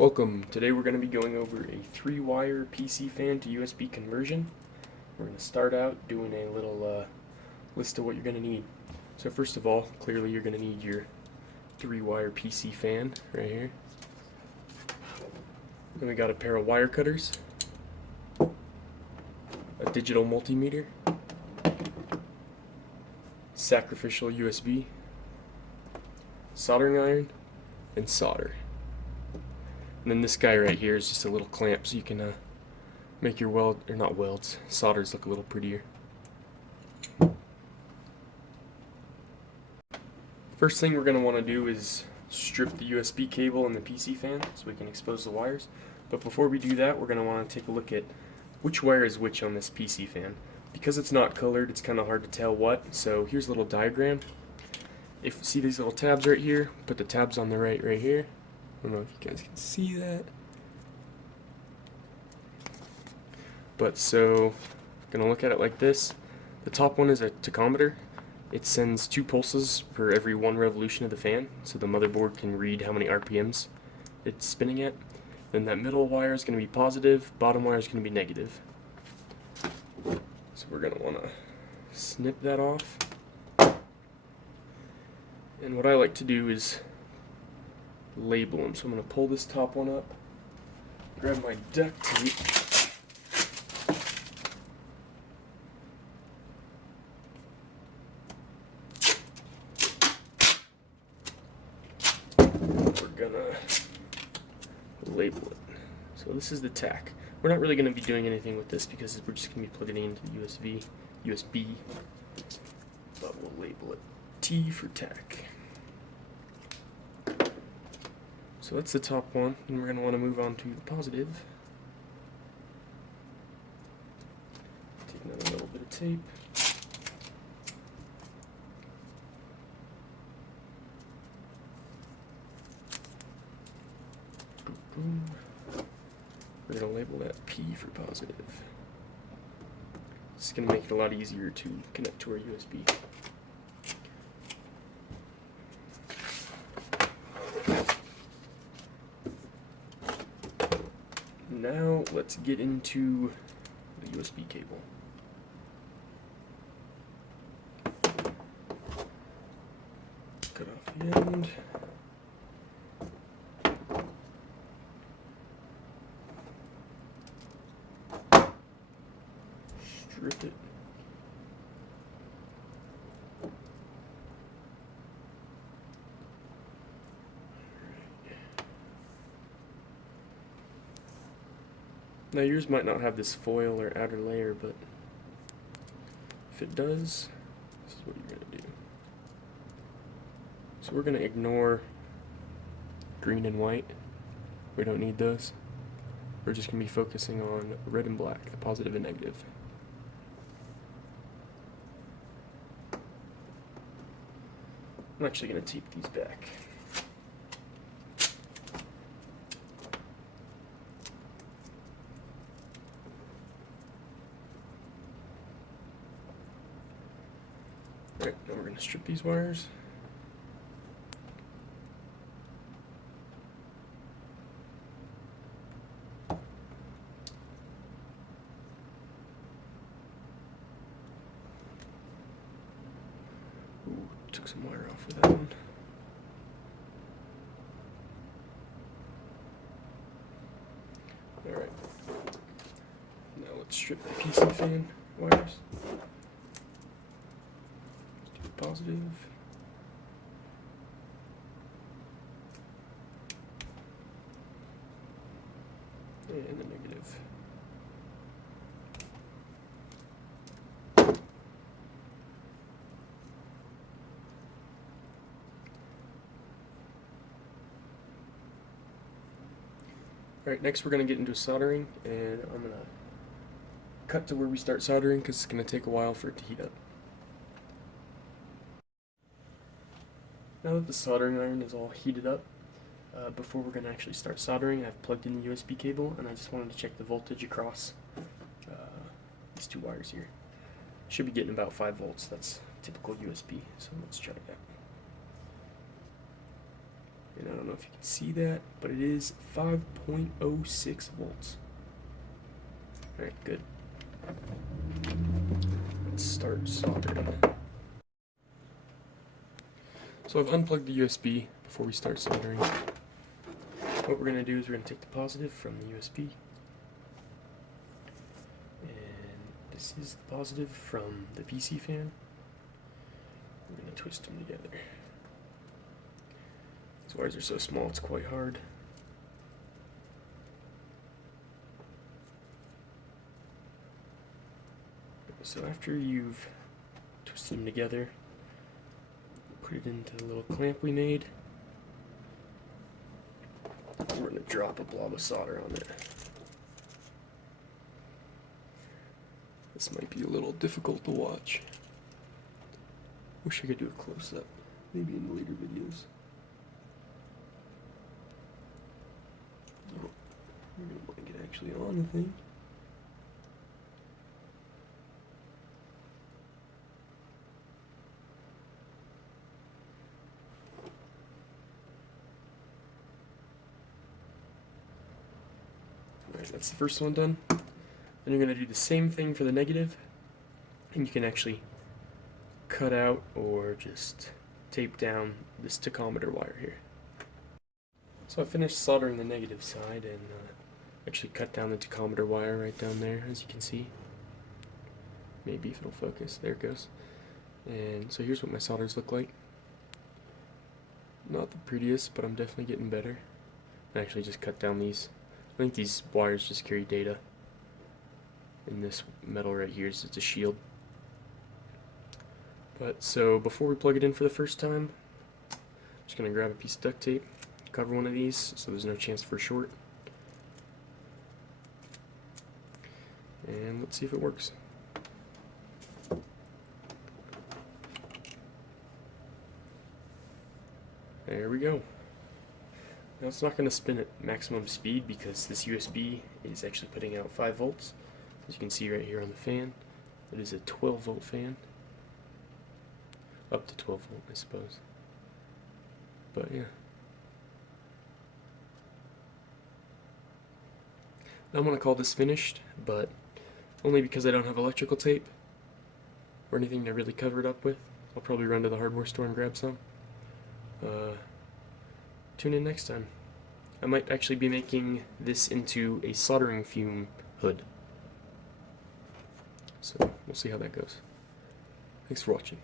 Welcome. Today we're going to be going over a 3-wire PC fan to USB conversion. We're going to start out doing a little list of what you're going to need. So first of all, clearly you're going to need your 3-wire PC fan right here. Then we got a pair of wire cutters, a digital multimeter, sacrificial USB, soldering iron, and solder. And then this guy right here is just a little clamp so you can make your solders look a little prettier. First thing we're going to want to do is strip the USB cable and the PC fan so we can expose the wires. But before we do that, we're going to want to take a look at which wire is which on this PC fan. Because it's not colored, it's kind of hard to tell what, so here's a little diagram. If you see these little tabs right here, put the tabs on the right here. I don't know if you guys can see that. But so, gonna look at it like this. The top one is a tachometer. It sends 2 pulses per every 1 revolution of the fan, so the motherboard can read how many RPMs it's spinning at. Then that middle wire is gonna be positive, bottom wire is gonna be negative. So we're gonna wanna snip that off. And what I like to do is label them. So I'm going to pull this top one up, grab my duct tape, we're going to label it. So this is the tack. We're not really going to be doing anything with this because we're just going to be plugging it into the USB, but we'll label it T for tack. So that's the top one, and we're going to want to move on to the positive. Take another little bit of tape. Boom. We're going to label that P for positive. This is going to make it a lot easier to connect to our USB. Now let's get into the USB cable. Cut off the end. Strip it. Now yours might not have this foil or outer layer, but if it does, this is what you're going to do. So we're going to ignore green and white. We don't need those. We're just going to be focusing on red and black, the positive and negative. I'm actually going to tape these back. Alright, now we're going to strip these wires. Ooh, took some wire off with that one. Alright, now let's strip the PC fan wires. Positive. And the negative. Alright, next we're going to get into soldering, and I'm going to cut to where we start soldering because it's going to take a while for it to heat up. Now that the soldering iron is all heated up, before we're going to actually start soldering, I've plugged in the USB cable, and I just wanted to check the voltage across these 2 wires here. Should be getting about 5 volts. That's typical USB, so let's try that. And I don't know if you can see that, but it is 5.06 volts. Alright, good. Let's start soldering. So I've unplugged the USB before we start soldering. What we're going to do is we're going to take the positive from the USB. And this is the positive from the PC fan. We're going to twist them together. These wires are so small, it's quite hard. So after you've twisted them together, put it into the little clamp we made. We're going to drop a blob of solder on it. This might be a little difficult to watch. Wish I could do a close-up, maybe in later videos. Oh, we're going to want to get actually on the thing. Alright, that's the first one done. Then you're going to do the same thing for the negative, and you can actually cut out or just tape down this tachometer wire here. So I finished soldering the negative side and actually cut down the tachometer wire right down there, as you can see. Maybe if it'll focus. There it goes. And so here's what my solders look like. Not the prettiest, but I'm definitely getting better. I actually just cut down these. I think these wires just carry data. And this metal right here is it's a shield. But so before we plug it in for the first time, I'm just going to grab a piece of duct tape, cover one of these so there's no chance for a short. And let's see if it works. There we go. Now it's not going to spin at maximum speed because this USB is actually putting out 5 volts. As you can see right here on the fan, it is a 12 volt fan. Up to 12 volt, I suppose. But yeah. I'm going to call this finished, but only because I don't have electrical tape or anything to really cover it up with. I'll probably run to the hardware store and grab some. Tune in next time. I might actually be making this into a soldering fume hood. So we'll see how that goes. Thanks for watching.